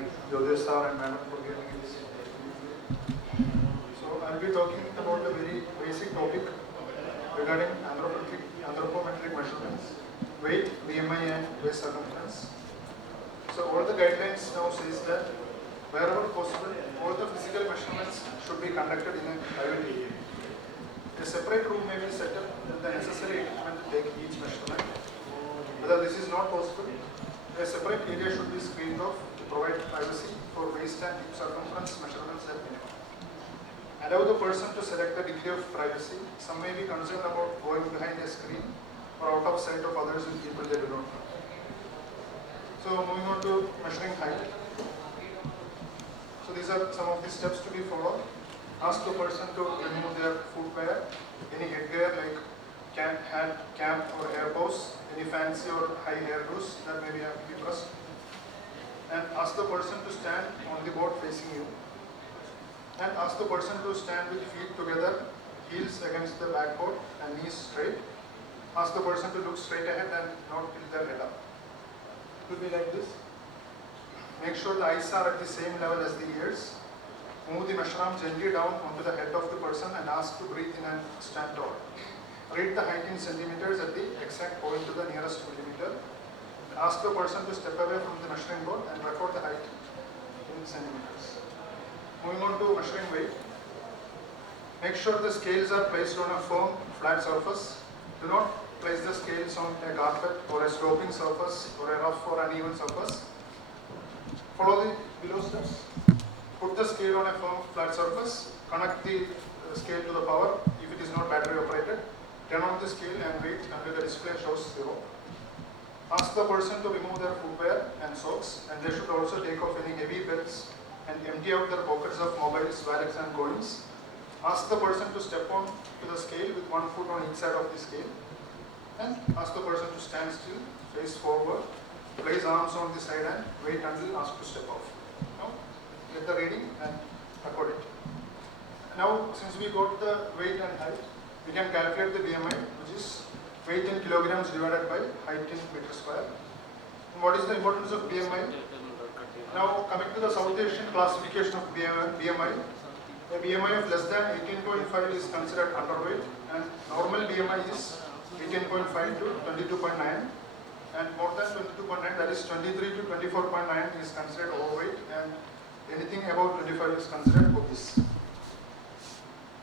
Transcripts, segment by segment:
thank Yogesh sir and madam for giving me this. So I'll be talking about a very basic topic regarding anthropometric measurements, weight, BMI and waist circumference. So all the guidelines now says that wherever possible, all the physical measurements should be conducted in a private area. A separate room may be set up with the necessary equipment to take each measurement. Whether this is not possible, a separate area should be screened off to provide privacy for waist and hip circumference measurements at minimum. Allow the person to select the degree of privacy. Some may be concerned about going behind a screen or out of sight of others with people they do not know. So moving on to measuring height. So these are some of the steps to be followed. Ask the person to remove their footwear, any headgear like hat, cap or hair bows, any fancy or high hairdos that may be have to be pressed. And ask the person to stand on the board facing you. And ask the person to stand with feet together, heels against the backboard and knees straight. Ask the person to look straight ahead and not tilt their head up. It will be like this. Make sure the eyes are at the same level as the ears. Move the measure arm gently down onto the head of the person and ask to breathe in and stand tall. Read the height in centimeters at the exact point to the nearest millimeter. Ask the person to step away from the measuring board and record the height in centimeters. Moving on to measuring weight. Make sure the scales are placed on a firm, flat surface. Do not place the scales on a carpet or a sloping surface or a rough or uneven surface. Follow the below steps. Put the scale on a firm, flat surface. Connect the scale to the power if it is not battery operated. Turn on the scale and wait until the display shows 0. Ask the person to remove their footwear and socks, and they should also take off any heavy belts and empty out their pockets of mobiles, wallets and coins. Ask the person to step on to the scale with one foot on each side of the scale. And ask the person to stand still, face forward, place arms on the side and wait until asked to step off. Now, get the reading and record it. Now, since we got the weight and height, we can calculate the BMI, which is weight in kilograms divided by height in meter square. And what is the importance of BMI? Now, coming to the South Asian classification of BMI, a BMI of less than 18.5 is considered underweight, and normal BMI is 18.5 to 22.9, and more than 22.9, that is 23 to 24.9 is considered overweight, and anything above 25 is considered obese.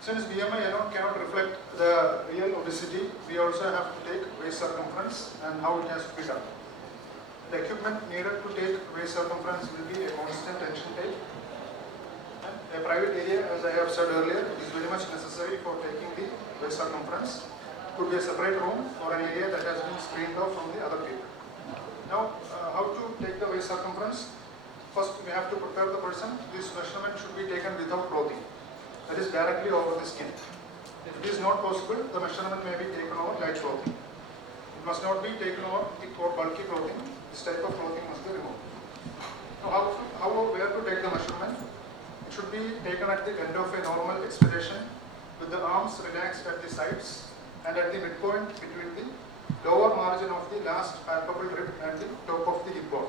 Since BMI alone cannot reflect the real obesity, we also have to take waist circumference and how it has to be done. The equipment needed to take waist circumference will be a constant tension tape. And a private area, as I have said earlier, is very much necessary for taking the waist circumference. Could be a separate room or an area that has been screened off from the other people. Now, how to take the waist circumference? First, we have to prepare the person. This measurement should be taken without clothing. That is directly over the skin. If it is not possible, the measurement may be taken over light clothing. It must not be taken over thick or bulky clothing. This type of clothing must be removed. Now, where to take the measurement? It should be taken at the end of a normal expiration with the arms relaxed at the sides and at the midpoint between the lower margin of the last palpable rib and the top of the hip bone.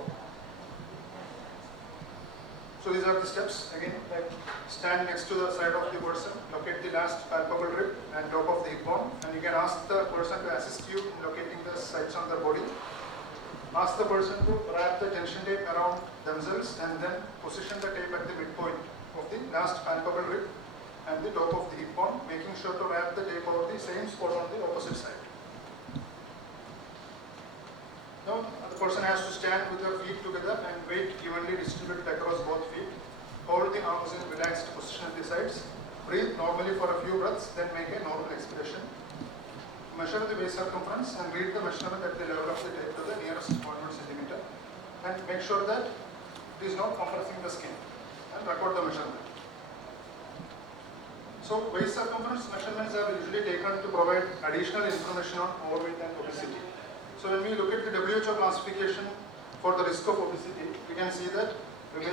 So these are the steps. Again, like stand next to the side of the person, locate the last palpable rib and top of the hip bone, and you can ask the person to assist you in locating the sides on their body. Ask the person to wrap the tension tape around themselves and then position the tape at the midpoint of the last palpable rib and the top of the hip bone, making sure to wrap the tape over the same spot on the opposite side. Now, the person has to stand with their feet together and weight evenly distributed across both feet. Hold the arms in relaxed position at the sides. Breathe normally for a few breaths, then make a normal expiration. Measure the waist circumference and read the measurement at the level of the tape to the nearest 1 centimeter. And make sure that it is not compressing the skin. And record the measurement. So, waist circumference measurements are usually taken to provide additional information on overweight and obesity. So when we look at the WHO classification for the risk of obesity, we can see that in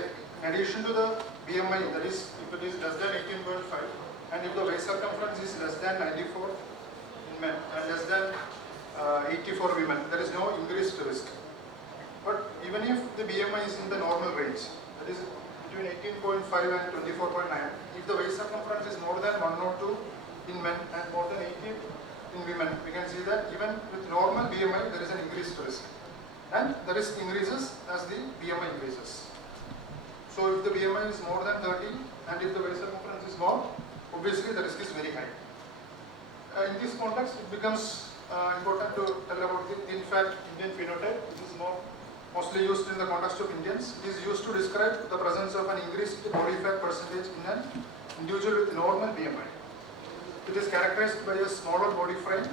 addition to the BMI, that is, if it is less than 18.5, and if the waist circumference is less than 94 in men and less than 80 for women, there is no increased risk. But even if the BMI is in the normal range, that that is between 18.5 and 24.9. If the waist circumference is more than 102 in men and more than 80 in women, we can see that even with normal BMI, there is an increased risk. And the risk increases as the BMI increases. So if the BMI is more than 30 and if the waist circumference is more, obviously the risk is very high. In this context, it becomes important to tell about the thin fat Indian phenotype, which is mostly used in the context of Indians. It is used to describe the presence of an increased body fat percentage in an individual with normal BMI. It is characterized by a smaller body frame,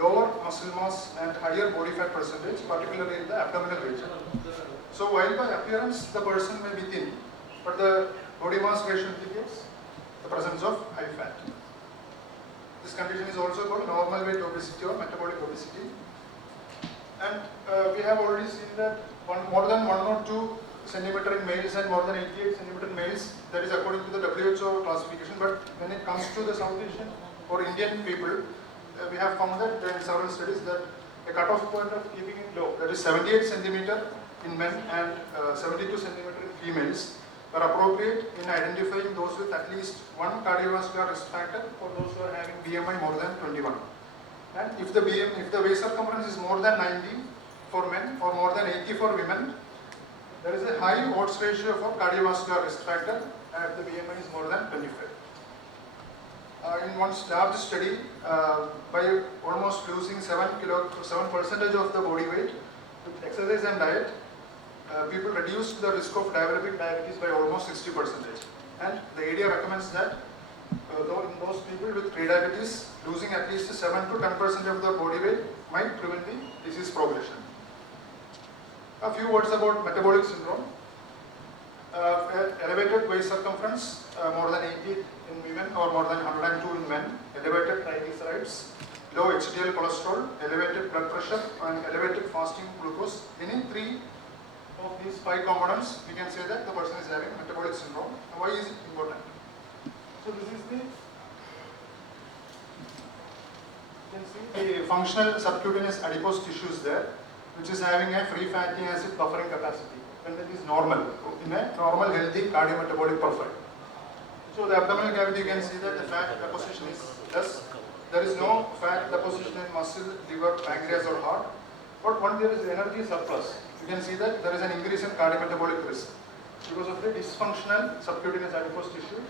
lower muscle mass and higher body fat percentage, particularly in the abdominal region. So while by appearance the person may be thin, but the body mass ratio indicates the presence of high fat. This condition is also called normal weight obesity or metabolic obesity. And we have already seen that more than 102 centimeter in males and more than 88 centimeter in males, that is according to the WHO classification. But when it comes to the South Asian or Indian people, we have found that in several studies that a cutoff point of keeping it low, that is 78 centimeter in men and 72 centimeter in females, are appropriate in identifying those with at least one cardiovascular risk factor for those who are having BMI more than 21. And if the waist circumference is more than 90 for men or more than 80 for women, there is a high odds ratio for cardiovascular risk factor, and if the BMI is more than 25. In one large study, by almost losing 7% of the body weight with exercise and diet, people reduced the risk of developing diabetes by almost 60%. And the ADA recommends that in those people with prediabetes, losing at least 7 to 10% of the body weight might prevent the disease progression. A few words about metabolic syndrome. Elevated waist circumference, more than 80 in women or more than 102 in men, elevated triglycerides, low HDL cholesterol, elevated blood pressure and elevated fasting glucose. Any three of these 5 components, we can say that the person is having metabolic syndrome. Now, why is it important? So this is the, you can see the functional subcutaneous adipose tissues there, which is having a free fatty acid buffering capacity when it is normal, in a normal healthy cardiometabolic profile. So the abdominal cavity, you can see that the fat deposition is less. There is no fat deposition in muscle, liver, pancreas or heart. But when there is energy surplus, you can see that there is an increase in cardiometabolic risk because of the dysfunctional subcutaneous adipose tissue,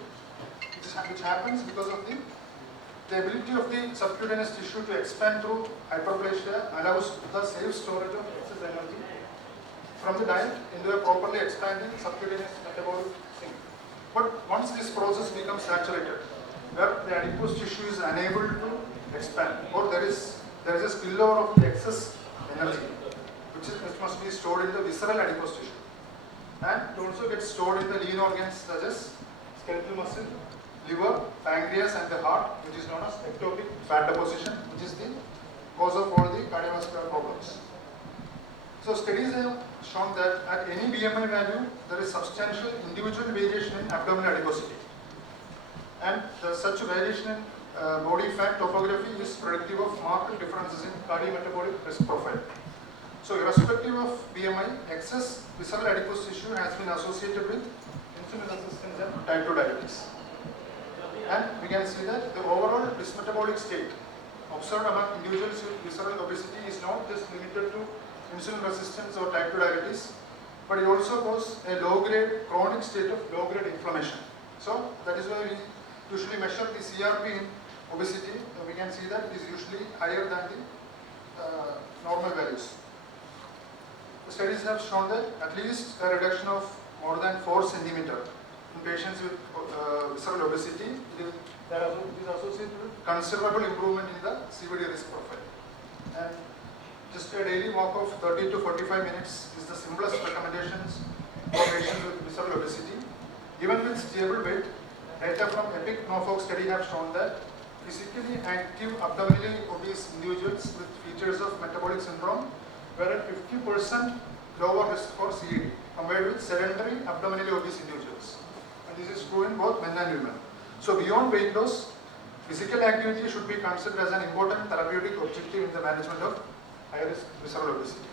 which happens because of the ability of the subcutaneous tissue to expand through hyperplasia allows the safe storage of excess energy from the diet into a properly expanding subcutaneous metabolic sink. But once this process becomes saturated, where the adipose tissue is unable to expand, or there is a spillover of the excess energy, which must be stored in the visceral adipose tissue, and it also gets stored in the lean organs such as skeletal muscle, liver, pancreas and the heart, which is known as ectopic fat deposition, which is the cause of all the cardiovascular problems. So studies have shown that at any BMI value, there is substantial individual variation in abdominal adiposity. And such variation in body fat topography is predictive of marked differences in cardiometabolic risk profile. So irrespective of BMI, excess visceral adipose tissue has been associated with insulin resistance and type 2 diabetes. And we can see that the overall dysmetabolic state observed among individuals with visceral obesity is not just limited to insulin resistance or type 2 diabetes, but it also causes a low-grade chronic state of low-grade inflammation. So that is why we usually measure the CRP in obesity. We can see that it is usually higher than the normal values. The studies have shown that at least a reduction of more than 4 centimeter in patients with visceral obesity is associated with considerable improvement in the CVD risk profile. And just a daily walk of 30 to 45 minutes is the simplest recommendations for patients with visceral obesity. Even with stable weight, data from EPIC Norfolk study have shown that physically active abdominally obese individuals with features of metabolic syndrome were at 50% lower risk for CVD compared with sedentary abdominally obese individuals. And this is true in both men and women. So beyond weight loss, physical activity should be considered as an important therapeutic objective in the management of high-risk visceral obesity.